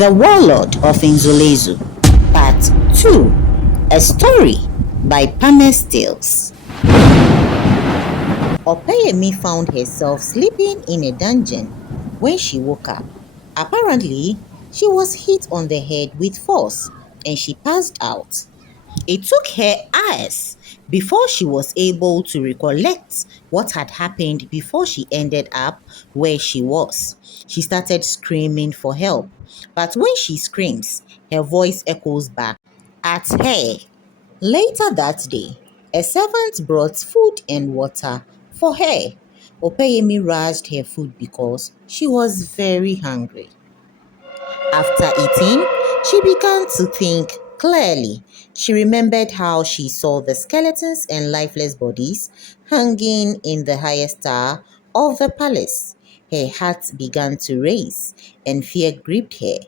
The Warlord of Nzolezu, Part 2, a story by Pames Tales. Opeyemi found herself sleeping in a dungeon when she woke up. Apparently, she was hit on the head with force and she passed out. It took her hours before she was able to recollect what had happened before she ended up where she was. She started screaming for help, but when she screams, her voice echoes back at her. Later that day, a servant brought food and water for her. Opeyemi rushed her food because she was very hungry. After eating, she began to think clearly. She remembered how she saw the skeletons and lifeless bodies hanging in the highest tower of the palace. Her heart began to race and fear gripped her.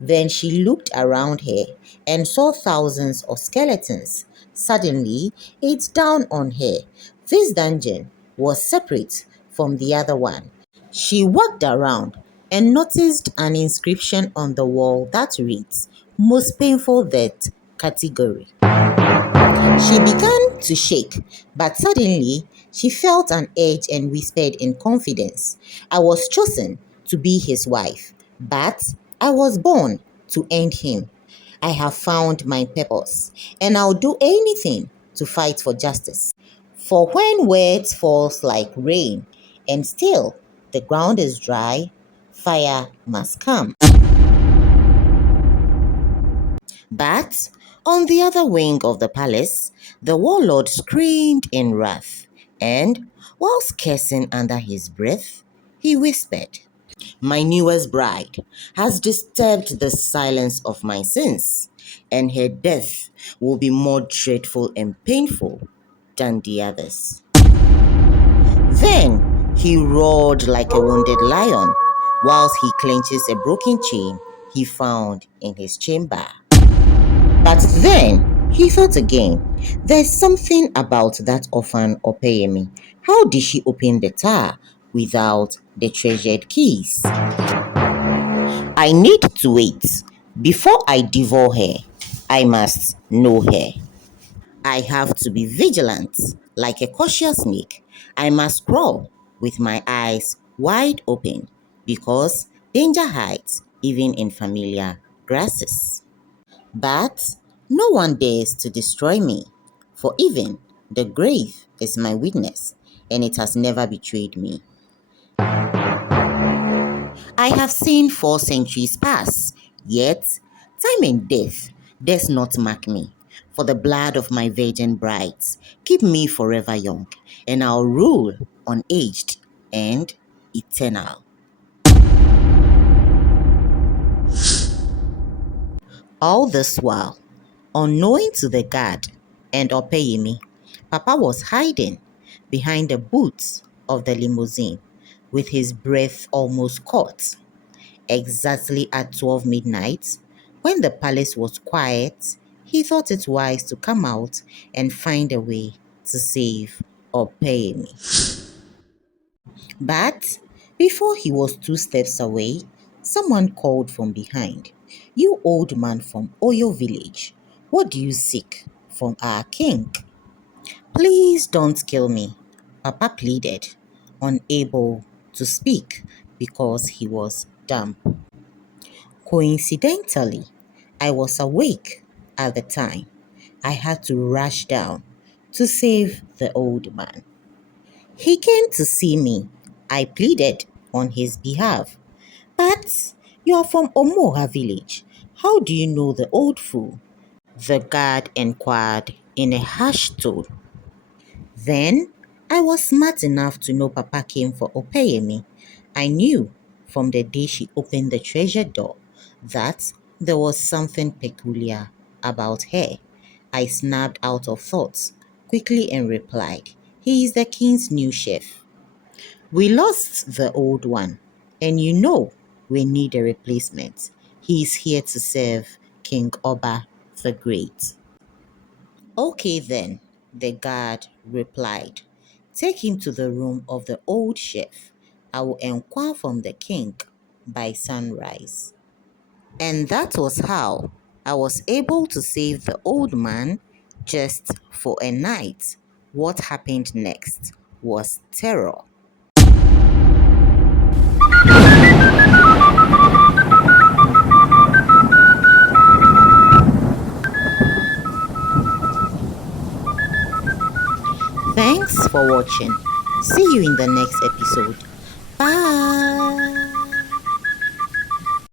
Then she looked around her and saw thousands of skeletons. Suddenly, it dawned on her. This dungeon was separate from the other one. She walked around and noticed an inscription on the wall that reads, "Most painful death category." She began to shake, but suddenly she felt an edge and whispered in confidence, "I was chosen to be his wife, but I was born to end him. I have found my purpose, and I'll do anything to fight for justice. For when words falls like rain, and still the ground is dry, fire must come." But on the other wing of the palace, the warlord screamed in wrath, and whilst cursing under his breath, he whispered, "My newest bride has disturbed the silence of my sins, and her death will be more dreadful and painful than the others." Then he roared like a wounded lion, whilst he clenches a broken chain he found in his chamber. But then he thought again. There's something about that orphan Opeyemi. How did she open the tower without the treasured keys? I need to wait. Before I devour her, I must know her. I have to be vigilant, like a cautious snake. I must crawl with my eyes wide open because danger hides even in familiar grasses. But no one dares to destroy me, for even the grave is my witness, and it has never betrayed me. I have seen 4 centuries pass, yet time and death does not mark me. For the blood of my virgin brides, keep me forever young, and I'll rule unaged and eternal. All this while, unknowing to the guard and Opeyemi, Papa was hiding behind the boots of the limousine with his breath almost caught. Exactly at 12 midnight, when the palace was quiet, he thought it wise to come out and find a way to save Opeyemi. But before he was 2 steps away, someone called from behind, "You old man from Oyo village, what do you seek from our king?" "Please don't kill me," Papa pleaded, unable to speak because he was dumb. Coincidentally, I was awake at the time. I had to rush down to save the old man. He came to see me. I pleaded on his behalf. "But you're from Omoha village. How do you know the old fool?" the guard inquired in a harsh tone. Then I was smart enough to know Papa came for Opeyemi. I knew from the day she opened the treasure door that there was something peculiar about her. I snapped out of thoughts quickly and replied, "He is the king's new chef. We lost the old one, and you know we need a replacement. He is here to serve King Oba the Great." "Okay then," the guard replied. "Take him to the room of the old chef. I will inquire from the king by sunrise." And that was how I was able to save the old man just for a night. What happened next was terror. Thanks for watching. See you in the next episode. Bye.